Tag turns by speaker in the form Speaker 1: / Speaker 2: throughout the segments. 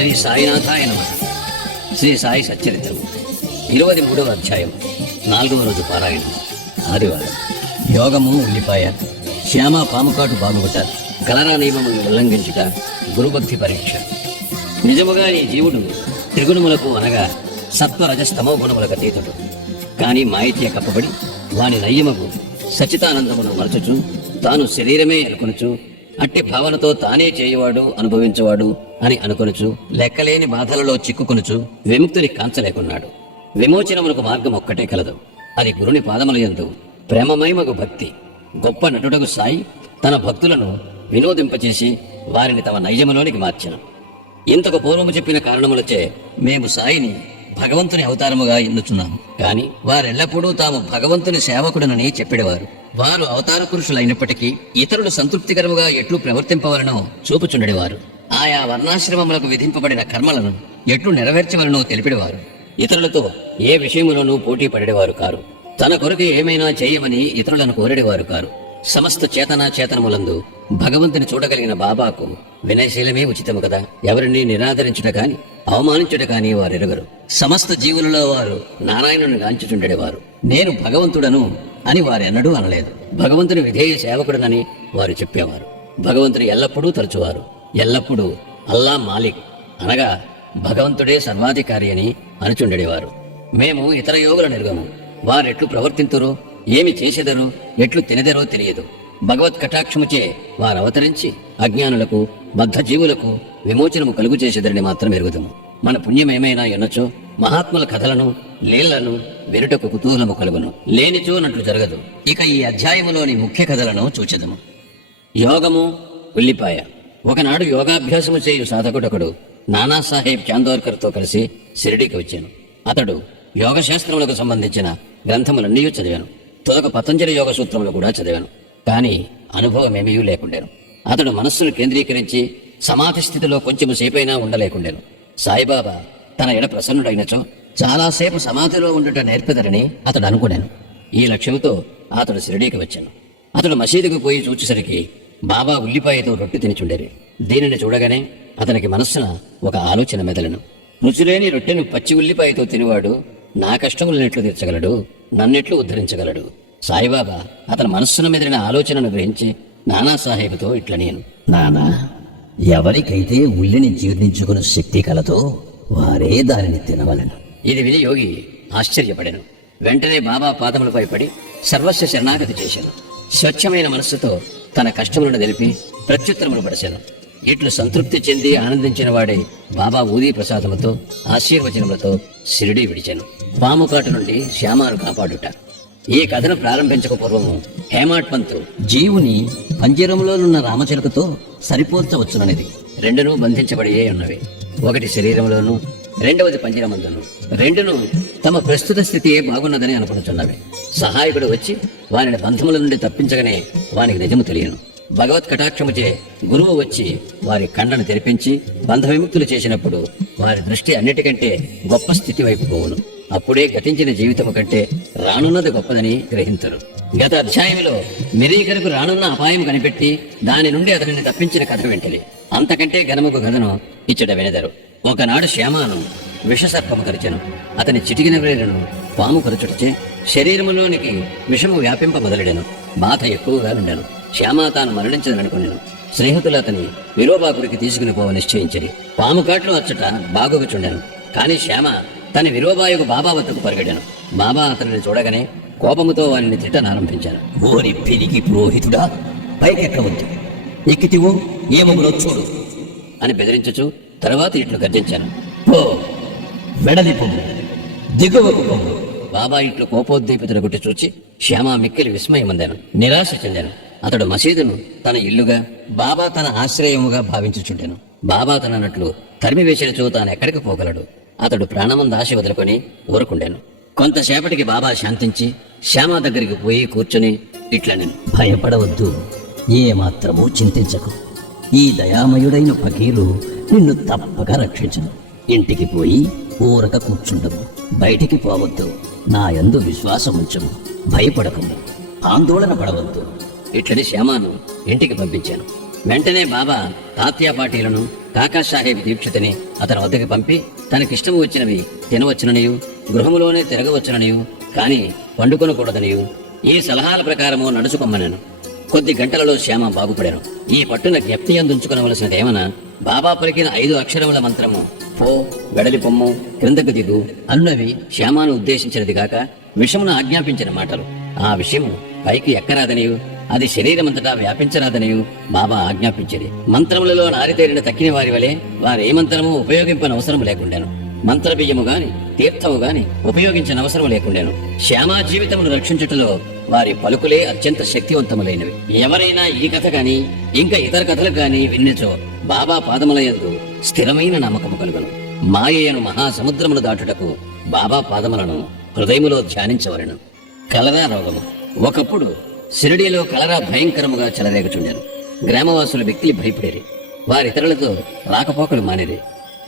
Speaker 1: శ్రీ సాయినాథాయ నమ. శ్రీ సాయి సత్యరిత్రం ఇరవై మూడవ అధ్యాయం నాలుగవ రోజు పారాయణం. ఆదివారం. యోగము ఉల్లిపాయ శ్యామ పాముకాటు బాగుట కలరా నియమములను ఉల్లంఘించుట గురుభక్తి పరీక్ష. నిజముగా ఈ జీవుడు త్రిగుణములకు అనగా సత్వరజస్తమో గుణములకు అతీతుడు. కాని మాయచే కప్పబడి వాని నయ్యమకు సచితానందమును మరచుచు తాను శరీరమే అనుకొనుచు అట్టి భావనతో తానే చేయువాడు అనుభవించువాడు అని అనుకొనుచు లెక్కలేని బాధలలో చిక్కుకొనుచు విముక్తిని కాంచలేకున్నాడు విమోచనమునకు మార్గం ఒక్కటే కలదు. అది గురుని పాదములయందు ప్రేమమయమగు భక్తి గొప్ప నటుడగు సాయి తన భక్తులను వినోదింపచేసి వారిని తమ నైజములోనికి మార్చిన. ఇంతకు పూర్వము చెప్పిన కారణములచే మేము సాయిని భగవంతుని అవతారముగా ఎన్నుచున్నాము. కాని వారెల్లప్పుడూ తాము భగవంతుని సేవకుడనని చెప్పేవారు వారు అవతార పురుషులైనప్పటికీ ఇతరులు సంతృప్తికరముగా ఎట్లు ప్రవర్తింపవలనో చూపుచుండేవారు. ఆయా వర్ణాశ్రమములకు విధింపబడిన కర్మలను ఎట్లు నెరవేర్చవలనో తెలిపేవారు ఇతరులతో ఏ విషయములోనూ పోటీ పడేవారు కారు. తన కొరకు ఏమైనా చేయమని ఇతరులను కోరేవారు కారు. సమస్త చేతనా చేతనములందు భగవంతుని చూడగలిగిన బాబాకు వినయశీలమే ఉచితము కదా. ఎవరిని నిరాదరించుట కాని అవమానించుట కాని వారెరగరు. సమస్త జీవులలో వారు నారాయణుని గాంచుచుండేవారు నేను భగవంతుడను అని వారెన్నడూ అనలేదు. భగవంతుని విధేయ సేవకుడనని వారు చెప్పేవారు. భగవంతుని ఎల్లప్పుడూ తరచువారు. ఎల్లప్పుడూ అల్లా మాలిక్ అనగా భగవంతుడే సర్వాధికారి అని అనుచుండేవారు మేము ఇతర యోగుల నిర్గము. వారెట్లు ప్రవర్తింతురు? ఏమి చేసేదరు? ఎట్లు తినదరో తెలియదు. భగవత్ కటాక్షముచే వారు అవతరించి అజ్ఞానులకు బద్ధ జీవులకు విమోచనము కలుగు చేసేదని మాత్రం ఎరుగుదము. మన పుణ్యమేమైనా ఎనచో మహాత్ముల కథలను లీలను వినుటకు కుతూహలము కలుగును. లేనిచో నట్లు జరగదు. ఇక ఈ అధ్యాయములోని ముఖ్య కథలను చూచెదము. యోగము ఉల్లిపాయ. ఒకనాడు యోగాభ్యాసము చేయు సాధకుడొకడు నానాసాహెబ్ చాందోర్కర్తో కలిసి షిరిడీకి వచ్చాను. అతడు యోగ శాస్త్రములకు సంబంధించిన గ్రంథములన్నీ చదివాను. తొదక పతంజలి యోగ సూత్రములు కూడా చదివాను. కానీ అనుభవం ఏమీ లేకుండాను. అతడు మనస్సును కేంద్రీకరించి సమాధి స్థితిలో కొంచెం సేపైనా ఉండలేకుండెను. సాయిబాబా తన ఎడ ప్రసన్నుడైనచో చాలాసేపు సమాధిలో ఉండుట నేర్పెదరని అతడు అనుకున్నాను ఈ లక్ష్యంతో అతడు షిరిడీకి వచ్చాను. అతడు మసీదుకు పోయి చూచేసరికి బాబా ఉల్లిపాయతో రొట్టె తినిచుండేది దీనిని చూడగానే అతనికి మనస్సున ఒక ఆలోచన మెదలను. రుచిలేని రొట్టెను పచ్చి ఉల్లిపాయతో తినివాడు నా కష్టములనెట్లు తీర్చగలడు నన్నెట్లు ఉద్ధరించగలడు. సాయిబాబా అతని మనస్సున మెదిలిన ఆలోచనను గ్రహించి నానాసాహెబ్తో ఇట్ల నేను నానా ఎవరికైతే ఉల్లిని జీర్ణించుకున్న శక్తి కలదో వారే దానిని తినవలను. ఇది విని యోగి ఆశ్చర్యపడెను. వెంటనే బాబా పాదములపై పడి సర్వస్వ శరణాగతి చేశాను. స్వచ్ఛమైన మనస్సుతో తన కష్టములను తెలిపి ప్రత్యుత్తరములు పడిశాను. ఇట్లు సంతృప్తి చెంది ఆనందించిన వాడే బాబా ఊదీ ప్రసాదములతో ఆశీర్వచనములతో షిరిడీ విడిచాను. పాము కాటు నుండి శ్యామాను కాపాడుట. ఈ కథను ప్రారంభించక పూర్వము హేమాట్ పంతు జీవుని పంజరములోనున్న రామచిలుకతో సరిపోల్చవచ్చుననేది. రెండును బంధించబడియే ఉన్నవి. ఒకటి శరీరంలోను రెండవది పంజరమందును. రెండును తమ ప్రస్తుత స్థితియే బాగున్నదని అనుకుంటున్నవి. సహాయకుడు వచ్చి వారిని బంధముల నుండి తప్పించగానే వానికి నిజము తెలియను. భగవత్ కటాక్షముచే గురువు వచ్చి వారి కండను తెరిపించి బంధ విముక్తులు చేసినప్పుడు వారి దృష్టి అన్నిటికంటే గొప్ప స్థితి వైపు పోవును. అప్పుడే గతించిన జీవితము కంటే రానున్నది గొప్పదని గ్రహించరు గత అధ్యాయంలో మిరీకరకు రానున్న అపాయం కనిపెట్టి దాని నుండి అతనిని తప్పించిన కథ వెంటలి. అంతకంటే ఘనముకు కథను ఇచ్చట వినదరు. ఒకనాడు శ్యామాను విషసర్పము కరిచెను. అతని చిటికిన వేలను పాము కరచుటచే శరీరములోనికి విషము వ్యాపింప మొదలెడెను. బాధ ఎక్కువగా నుండెను శ్యామ తాను మరణించదనుకునేను. స్నేహితులు అతని విలోబాకుడికి తీసుకుని పోవ నిశ్చయించరి. పాము కాట్లు అచ్చట బాగుచుండెను కాని శ్యామ తన విలోబాయుకు బాబా వద్దకు పరిగెడెను. బాబా అతనిని చూడగానే కోపముతో వారిని తిట్టనారంభించాను ఓరి పెరిగి పురోహితుడా పైకెక్కవద్దు. ఎక్కితివో ఏమములో చూడు అని బెదిరించచ్చు తర్వాత ఇట్లు గర్జించాను. పో వెడలి పొమ్ము దిగువకు పొమ్ము బాబా ఇట్లు కోపోద్దీపితుల గుట్టి చూచి శ్యామ మిక్కిలి విస్మయమందాను. నిరాశ చెందాను. అతడు మసీదును తన ఇల్లుగా బాబా తన ఆశ్రయముగా భావించుచుండెను. బాబా తనన్నట్లు తరిమివేసినచో తాను ఎక్కడికి పోగలడు? అతడు ప్రాణమంద ఆశ వదులుకొని ఊరుకుండాను. కొంతసేపటికి బాబా శాంతించి శ్యామ దగ్గరికి పోయి కూర్చుని ఇట్లా నేను భయపడవద్దు. ఏ చింతించకు. ఈ దయామయుడైన ఫకీరు నిన్ను తప్పక రక్షించను. ఇంటికి పోయి ఊరక కూర్చుండము బయటికి పోవద్దు. నా యందు విశ్వాసం ఉంచము. భయపడకము ఆందోళన పడవద్దు. ఇట్లని శ్యామాను ఇంటికి పంపించాను. వెంటనే బాబా తాత్యా పాటీలను కాకా సాహెబ్ అతని వద్దకు పంపి తనకిష్టము వచ్చినవి తినవచ్చుననియు గృహములోనే తిరగవచ్చుననియు కాని పండుకొనకూడదనియు. ఈ సలహాల ప్రకారము నడుచుకొమ్మనను. కొద్ది గంటలలో శ్యామ బాగుపడాను. ఈ పట్టున జ్ఞప్తి అందుంచుకునవలసినదేమన బాబా పలికిన ఐదు అక్షరముల మంత్రము పో వెడలి పొమ్ము క్రిందకు దిగు అన్నవి శ్యామాను ఉద్దేశించినది కాక విషమును ఆజ్ఞాపించిన మాటలు. ఆ విషయము పైకి ఎక్కరాదనియు అది శరీరమంతటా వ్యాపించరాదనియు బాబా ఆజ్ఞాపించేది. మంత్రములలో నారితేరిన తక్కిన వారి వలె వారు ఏ మంత్రము ఉపయోగింపనవసరం లేకుండాను. మంత్రబియ్యము గాని తీర్థము గాని ఉపయోగించనవసరం లేకుండాను. శ్యామా జీవితమును రక్షించుటలో వారి పలుకులే అత్యంత శక్తివంతములైనవి. ఎవరైనా ఈ కథ గాని ఇంకా ఇతర కథలు గాని విన్నచో బాబా పాదములయందు స్థిరమైన నమ్మకము కలుగును. మాయను మహాసముద్రమును దాటుటకు బాబా పాదములను హృదయములో ధ్యానించవలను. కలరా రోగము. ఒకప్పుడు షిరిడీలో కలరా భయంకరముగా చెలరేగుచుండెను. గ్రామవాసుల వ్యక్తులు భయపడేరి. వారితరులతో రాకపోకలు మానేరి.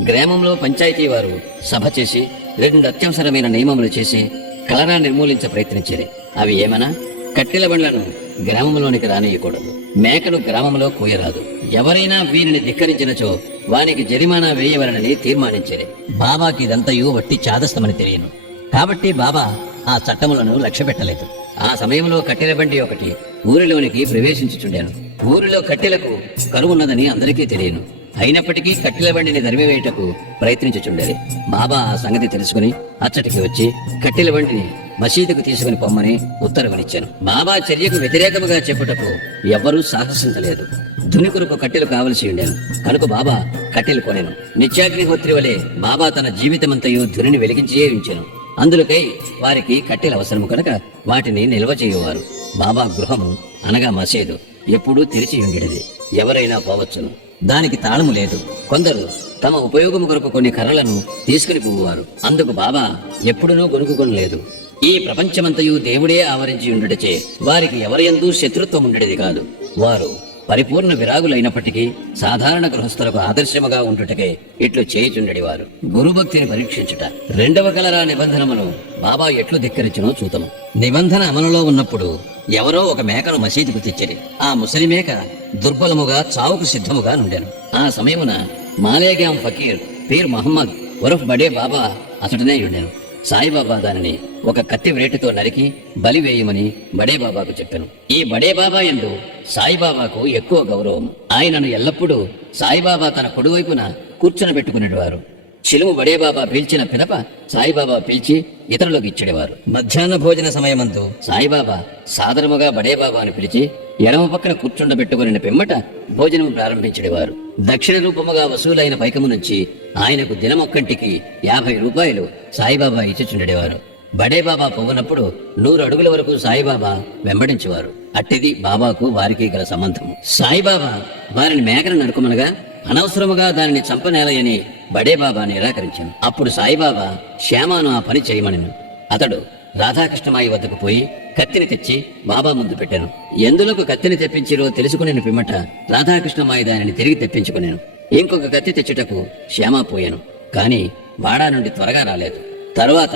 Speaker 1: గ్రామంలో పంచాయతీ వారు సభ చేసి రెండు అత్యవసరమైన నియమములు చేసి కలరా నిర్మూలించ ప్రయత్నించేది అవి ఏమనా కట్టెల బండ్లను గ్రామంలోనికి రానియకూడదు మేకలు గ్రామంలో కూయరాదు. ఎవరైనా వీరిని ధిక్కరించినచో వానికి జరిమానా వేయవలనని తీర్మానించేది బాబాకి ఇదంతయు వట్టి చాదస్తమని తెలియను. కాబట్టి బాబా ఆ చట్టములను లక్ష్య పెట్టలేదు ఆ సమయంలో కట్టెల బండి ఒకటి ఊరిలోనికి ప్రవేశించుచుండాను. ఊరిలో కట్టెలకు కరువున్నదని అందరికీ తెలియను. అయినప్పటికీ కట్టెల బండిని దరిమివేయటకు ప్రయత్నించుచుండేది. బాబా ఆ సంగతి తెలుసుకుని అచ్చటికి వచ్చి కట్టెల బండిని మసీదుకు తీసుకుని పొమ్మని ఉత్తర్వునిచ్చాను. బాబా చర్యకు వ్యతిరేకముగా చెప్పుటకు ఎవ్వరూ సాహసించలేదు. ధుని కట్టెలు కావలసి ఉండేను. కనుక బాబా కట్టెలు కొనేను. నిత్యాగ్నిహోత్రి వలె బాబా తన జీవితమంతయు ధునిని వెలిగించియే ఉంచాను. అందులోకై వారికి కట్టెలు అవసరము కనుక వాటిని నిల్వ చేయువారు. బాబా గృహము అనగా మసీదు. ఎప్పుడూ తెరిచి ఉండేది ఎవరైనా పోవచ్చును. దానికి తాళము లేదు. కొందరు తమ ఉపయోగము కొరకు కొన్ని కర్రలను తీసుకుని పోవారు అందుకు బాబా ఎప్పుడునూ గొనుకుకొనలేదు ఈ ప్రపంచమంతయు దేవుడే ఆవరించి ఉండుటచే వారికి ఎవరియందు శత్రుత్వం ఉండేది కాదు. వారు పరిపూర్ణ విరాగులైనప్పటికీ సాధారణ గృహస్థులకు ఆదర్శముగా ఉండుటకే ఇట్లు చేయుచుండెడి వారు గురుభక్తిని పరీక్షించుట. రెండవ కలరా నిబంధనమును బాబా ఎట్లు ధిక్కరించునో చూతము. నిబంధన అమలులో ఉన్నప్పుడు ఎవరో ఒక మేకను మసీదుకు తెచ్చిరి. ఆ ముసలి మేక దుర్బలముగా చావుకు సిద్ధముగా నుండెను. ఆ సమయమున మాలేగాం ఫకీర్ పీర్ మహమ్మద్ ఉరఫ్ బడే బాబా అతడనే ఉండెను సాయిబాబా దానిని ఒక కత్తి వ్రేటితో నరికి బలి వేయమని బడే బాబాకు చెప్పాను ఈ బడే బాబా ఎందు సాయిబాబాకు ఎక్కువ గౌరవం ఆయనను ఎల్లప్పుడూ సాయిబాబా తన కుడివైపున కూర్చుని పెట్టుకునేవారు చిలుము బడే బాబా పీల్చిన పిదప సాయిబాబా పీల్చి ఇతరులకు ఇచ్చేవారు మధ్యాహ్న భోజన సమయమందు సాయిబాబా సాదరముగా బడే బాబాను పిలిచి ఎడమ పక్కన కూర్చుండబెట్టుకుని పిమ్మట భోజనం ప్రారంభించేవారు దక్షిణ రూపముగా వసూలైన పైకము నుంచి ఆయనకు దినమొక్కంటికి యాభై రూపాయలు సాయిబాబా ఇచ్చిచుండేవారు బడే బాబా పోవునప్పుడు నూరు అడుగుల వరకు సాయిబాబా వెంబడించేవారు. అట్టిది బాబాకు వారికి గల సంబంధము. సాయిబాబా వారిని మేకను నడుకుమనగా అనవసరముగా దానిని చంపనేలయని బడే బాబా నిరాకరించాను. అప్పుడు సాయిబాబా శ్యామాను ఆ పని చేయమనను. అతడు రాధాకృష్ణమాయి వద్దకు పోయి కత్తిని తెచ్చి బాబా ముందు పెట్టాను. ఎందులకు కత్తిని తెప్పించిరో తెలుసుకునేను పిమ్మట రాధాకృష్ణమాయి దానిని తిరిగి తెప్పించుకునేను. ఇంకొక కత్తి తెచ్చుటకు క్షేమా పోయాను కాని వాడా నుండి త్వరగా రాలేదు. తరువాత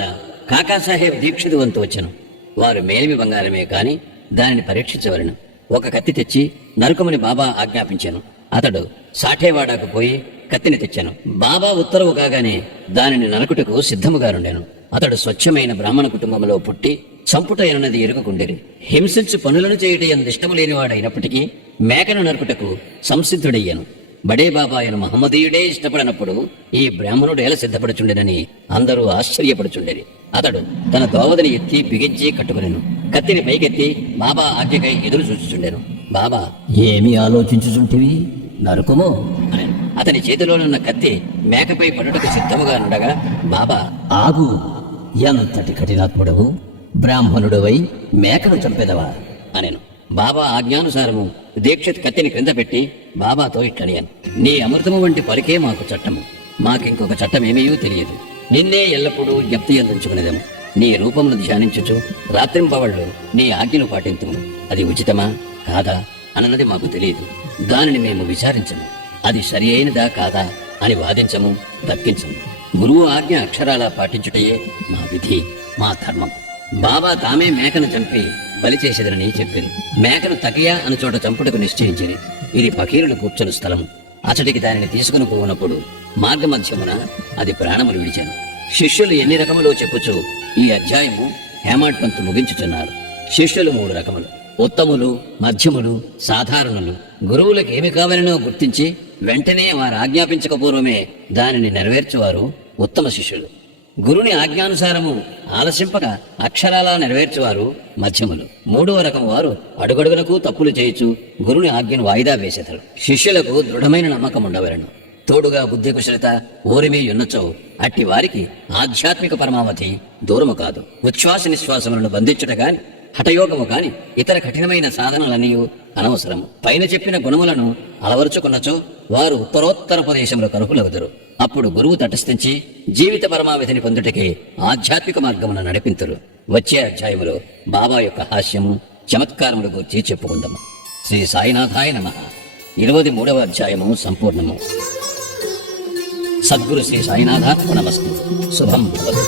Speaker 1: కాకాసాహెబ్ దీక్షితు వంతు వచ్చాను. వారు మేలిమి బంగారమే కాని దానిని పరీక్షించవలను. ఒక కత్తి తెచ్చి నరుకమని బాబా ఆజ్ఞాపించాను. అతడు సాఠేవాడాకు పోయి కత్తిని తెచ్చాను. బాబా ఉత్తర్వు కాగానే దానిని నరకుటకు సిద్ధముగా నుండాను అతడు స్వచ్ఛమైన బ్రాహ్మణ కుటుంబంలో పుట్టి చంపుటైనది ఎరుగుకుండేది హింసించు పనులను చేయుట ఎందు ఇష్టము లేనివాడైనప్పటికీ మేకను నరుకుటకు సంసిద్ధుడయ్యాను. బడే బాబాయను మహమ్మదీయుడే ఇష్టపడినప్పుడు ఈ బ్రాహ్మణుడు ఎలా సిద్ధపడుచుండెనని అందరూ ఆశ్చర్యపడుచుండేది అతడు తన దోవదని ఎత్తి బిగించి కట్టుకునేను. కత్తిని పైకెత్తి బాబా ఆజ్ఞకై ఎదురు చూచుచుండెను. బాబా ఏమి ఆలోచించుచుంటివి? నరుకుము? అని అతని చేతిలోనున్న కత్తి మేకపై పడుటకు సిద్ధముగా ఉండగా బాబా ఆగు. ఎంతటి కఠినాత్ముడవు? బ్రాహ్మణుడవై మేకను చంపెదవా? అనెను. బాబా ఆజ్ఞానుసారము దీక్షిత్ కత్తిని క్రింద పెట్టి బాబాతో ఇట్లడియాను నీ అమృతము వంటి పరికే మాకు చట్టము. మాకింకొక చట్టం తెలియదు. నిన్నే ఎల్లప్పుడూ జప్తి అందించుకునేదము. నీ రూపమును ధ్యానించుచు రాత్రింపవళ్ళు నీ ఆజ్ఞను పాటింతుము. అది ఉచితమా? కాదా? అన్నది మాకు తెలియదు. దానిని మేము విచారించము. అది సరి అయినదా కాదా? అని వాదించము తప్పించము. గురువు ఆజ్ఞ అక్షరాలా పాటించుటయే మా విధి మా ధర్మం. బాబా తామే మేకను చంపి బలి చేసేదనని చెప్పింది మేకను తకియా అని చోట చంపుటకు నిశ్చయించింది ఇది ఫకీరులు కూర్చుని స్థలము. అతడికి దానిని తీసుకుని పోవునప్పుడు మార్గమధ్యమున అది ప్రాణములు విడిచాను. శిష్యులు ఎన్ని రకములో చెప్పుచు ఈ అధ్యాయము హేమాడ్ పంతు ముగించుచున్నారు. శిష్యులు మూడు రకములు. ఉత్తములు మధ్యములు సాధారణులు. గురువులకు ఏమి కావాలనో గుర్తించి వెంటనే వారు ఆజ్ఞాపించక పూర్వమే దానిని నెరవేర్చువారు ఉత్తమ శిష్యులు గురుని ఆజ్ఞానుసారము ఆలసింపక అక్షరాలా నెరవేర్చువారు మధ్యములు. మూడవ రకం వారు అడుగడుగునకు తప్పులు చేయొచ్చు గురుని ఆజ్ఞను వాయిదా వేసేతడు శిష్యులకు దృఢమైన నమ్మకం ఉండవలను. తోడుగా బుద్ధి కుశలత ఓరిమి యున్నచో అట్టి వారికి ఆధ్యాత్మిక పరమావధి దూరము కాదు. ఉచ్ఛ్వాస నిశ్వాసములను బంధించుట గాని హఠయోగము కాని ఇతర కఠినమైన సాధనలన్నీ అనవసరము. పైన చెప్పిన గుణములను అలవరుచుకున్నచో వారు ఉత్తరోత్తర ప్రదేశంలో అప్పుడు గురువు తటస్థించి జీవిత పరమావిధిని పొందుటకి ఆధ్యాత్మిక మార్గమును నడిపింతురు. వచ్చే అధ్యాయములో బాబా యొక్క హాస్యము చమత్కారముల గురించి చెప్పుకుందాము శ్రీ సాయినాథాయ నమ. ఇరవై మూడవ అధ్యాయము సంపూర్ణము. సద్గురు శ్రీ సాయినాథాత్మనమస్తు శుభం భవతు.